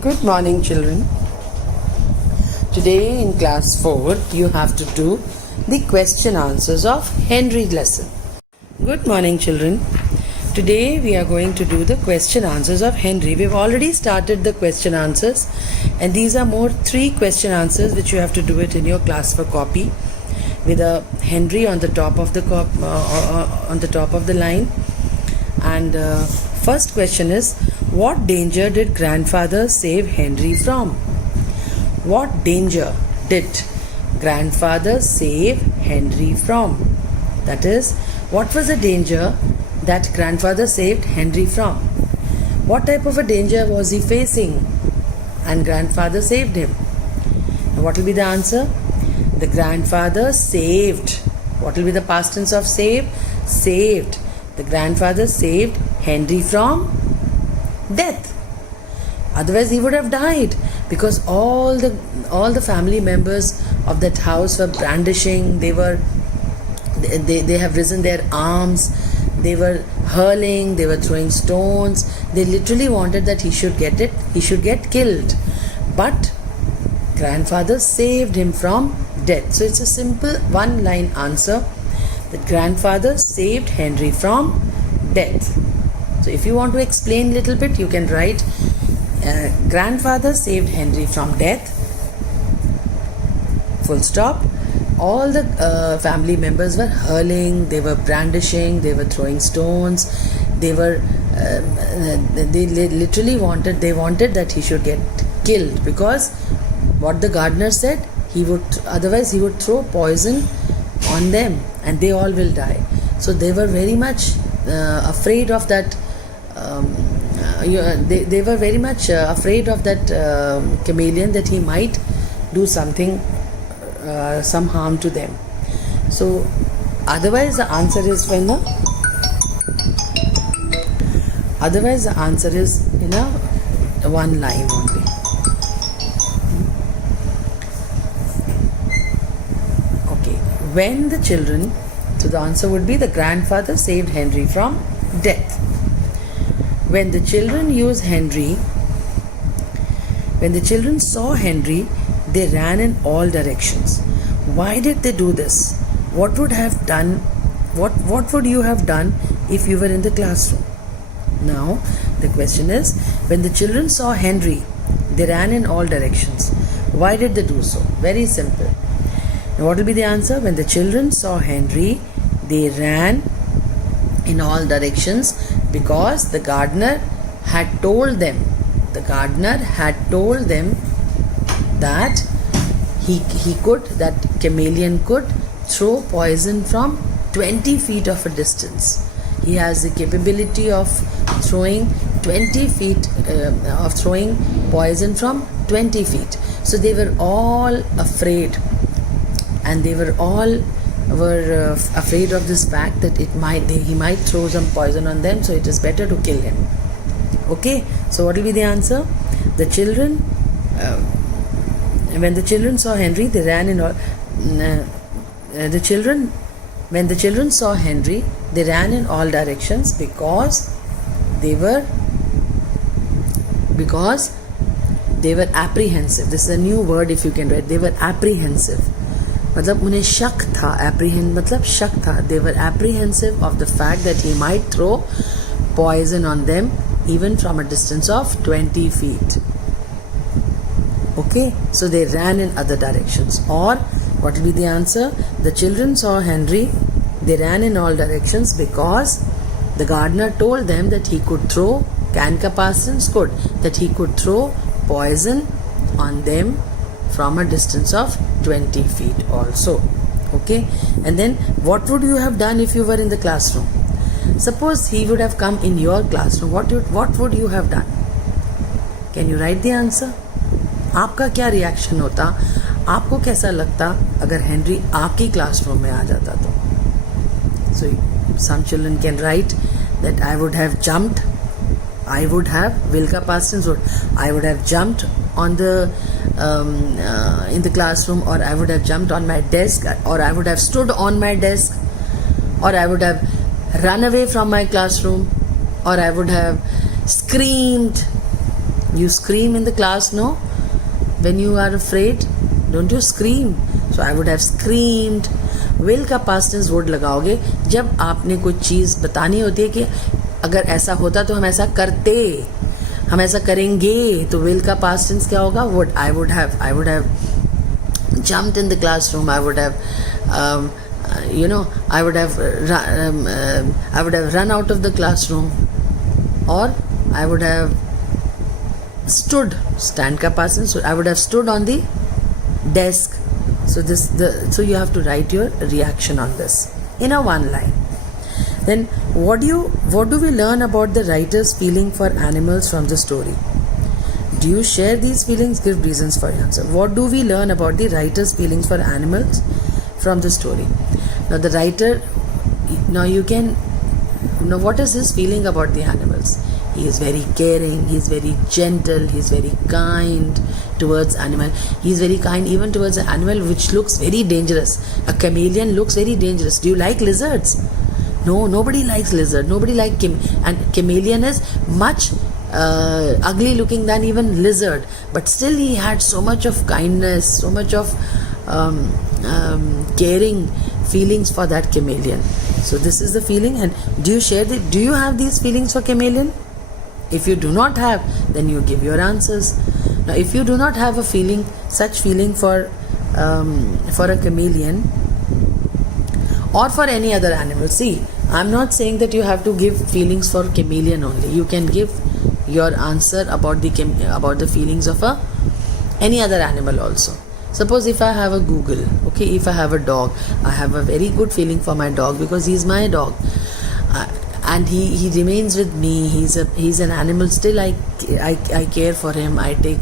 Good morning, children. Today in class 4, you have to do the question answers of Henry lesson. Good morning, children. Today we are going to do the question answers of Henry. We've already started the question answers, and these are more 3 question answers which you have to do it in your class 4 copy with a Henry on the top of the line. And first question is, what danger did grandfather save Henry from? What danger did grandfather save Henry from? That is, what was the danger that grandfather saved Henry from? What type of a danger was he facing and grandfather saved him? And what will be the answer? The grandfather saved. What will be the past tense of save? Saved. The grandfather saved Henry from death. Otherwise he would have died, because all the family members of that house were brandishing. They have risen their arms. They were hurling. They were throwing stones. They literally wanted that he should get killed. But grandfather saved him from death. So it's a simple one-line answer. The grandfather saved Henry from death. So if you want to explain a little bit, you can write grandfather saved Henry from death, full stop. All the family members were hurling, they were brandishing, they were throwing stones, they literally wanted that he should get killed, because what the gardener said, otherwise he would throw poison on them and they all will die. So they were very much afraid of that. They were very much afraid of that chameleon, that he might do something, some harm to them. So otherwise the answer is in a one line only. Okay, when the children, so the answer would be the grandfather saved Henry from death. When the children saw Henry, they ran in all directions. Why did they do this? What would you have done if you were in the classroom? Now, the question is, when the children saw Henry, they ran in all directions. Why did they do so? Very simple. Now, what will be the answer? When the children saw Henry, they ran in all directions, because the gardener had told them that that chameleon could throw poison from 20 feet of a distance. He has the capability of throwing poison from 20 feet. So they were all afraid, and they were all afraid of this fact that he might throw some poison on them, so it is better to kill him. Okay, so what will be the answer? The children, when the children saw Henry, they ran in all. When the children saw Henry, they ran in all directions, because they were apprehensive. This is a new word, if you can write. They were apprehensive. मतलब उन्हें शक था. apprehend मतलब शक था. They were apprehensive of the fact that he might throw poison on them even from a distance of 20 feet. Okay, so they ran in other directions. Or what will be the answer? The children saw Henry, they ran in all directions, because the gardener told them that he could throw, that he could throw poison on them from a distance of 20 feet also. Okay, and then what would you have done if you were in the classroom? Suppose he would have come in your classroom, what would you have done? Can you write the answer? आपका क्या reaction होता? आपको कैसा लगता अगर Henry आपकी classroom में आ जाता तो? So some children can write that I would have jumped. Will का past tense would. I would have jumped on the in the classroom, or I would have jumped on my desk, or I would have stood on my desk, or I would have run away from my classroom, or I would have screamed You scream in the class, no? When you are afraid, don't you scream? So I would have screamed. Will का past tense would लगाओगे जब आपने कोई चीज़ बतानी होती है कि अगर ऐसा होता तो हम ऐसा करते, हम ऐसा करेंगे. तो will का past tense क्या होगा? Would. I would have jumped in the classroom. I would have I would have run out of the classroom, or I would have stood. Stand ka past tense. So I would have stood on the desk. So you have to write your reaction on this in a one line. Then what do we learn about the writer's feeling for animals from the story? Do you share these feelings? Give reasons for your answer. What do we learn about the writer's feelings for animals from the story? Now the writer, what is his feeling about the animals? He is very caring, he is very gentle, he is very kind towards animal. He is very kind even towards an animal which looks very dangerous. A chameleon looks very dangerous. Do you like lizards? No, nobody likes lizard. Nobody likes and chameleon is much ugly looking than even lizard. But still he had so much of kindness, so much of caring feelings for that chameleon. So this is the feeling. And do you have these feelings for chameleon? If you do not have, then you give your answers. Now if you do not have such feeling for a chameleon or for any other animal, see, I'm not saying that you have to give feelings for chameleon only. You can give your answer about the feelings of any other animal also. Suppose if I have a Google, okay, if I have a dog, I have a very good feeling for my dog because he's my dog. And he remains with me. He's an animal. Still, I care for him. I take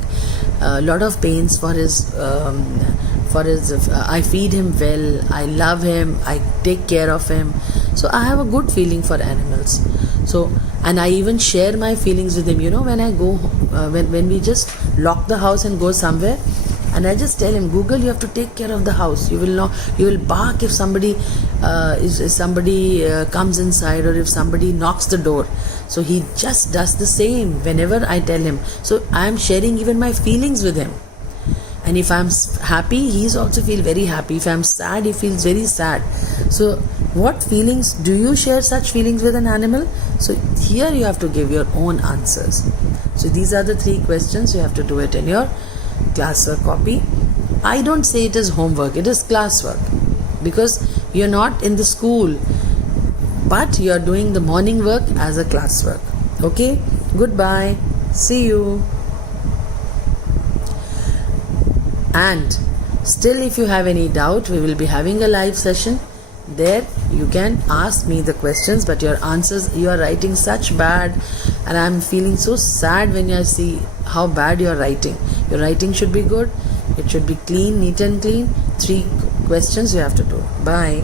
a lot of pains for his. I feed him well. I love him. I take care of him. So I have a good feeling for animals. So, and I even share my feelings with him. When I go, when we just lock the house and go somewhere, and I just tell him, Google, you have to take care of the house. You will bark if somebody comes inside, or if somebody knocks the door. So he just does the same whenever I tell him. So I am sharing even my feelings with him. And if I'm happy, he's also feel very happy. If I'm sad, he feels very sad. So what feelings do you share? Such feelings with an animal? So here you have to give your own answers. So these are the 3 questions. You have to do it in your classwork copy. I don't say it is homework, it is classwork, because you're not in the school, but you're doing the morning work as a classwork. Okay, goodbye, see you. And still, if you have any doubt, we will be having a live session. There you can ask me the questions, but your answers, you are writing such bad, and I'm feeling so sad when I see how bad you are writing. Your writing should be good. It should be clean, neat and clean. 3 questions you have to do. Bye.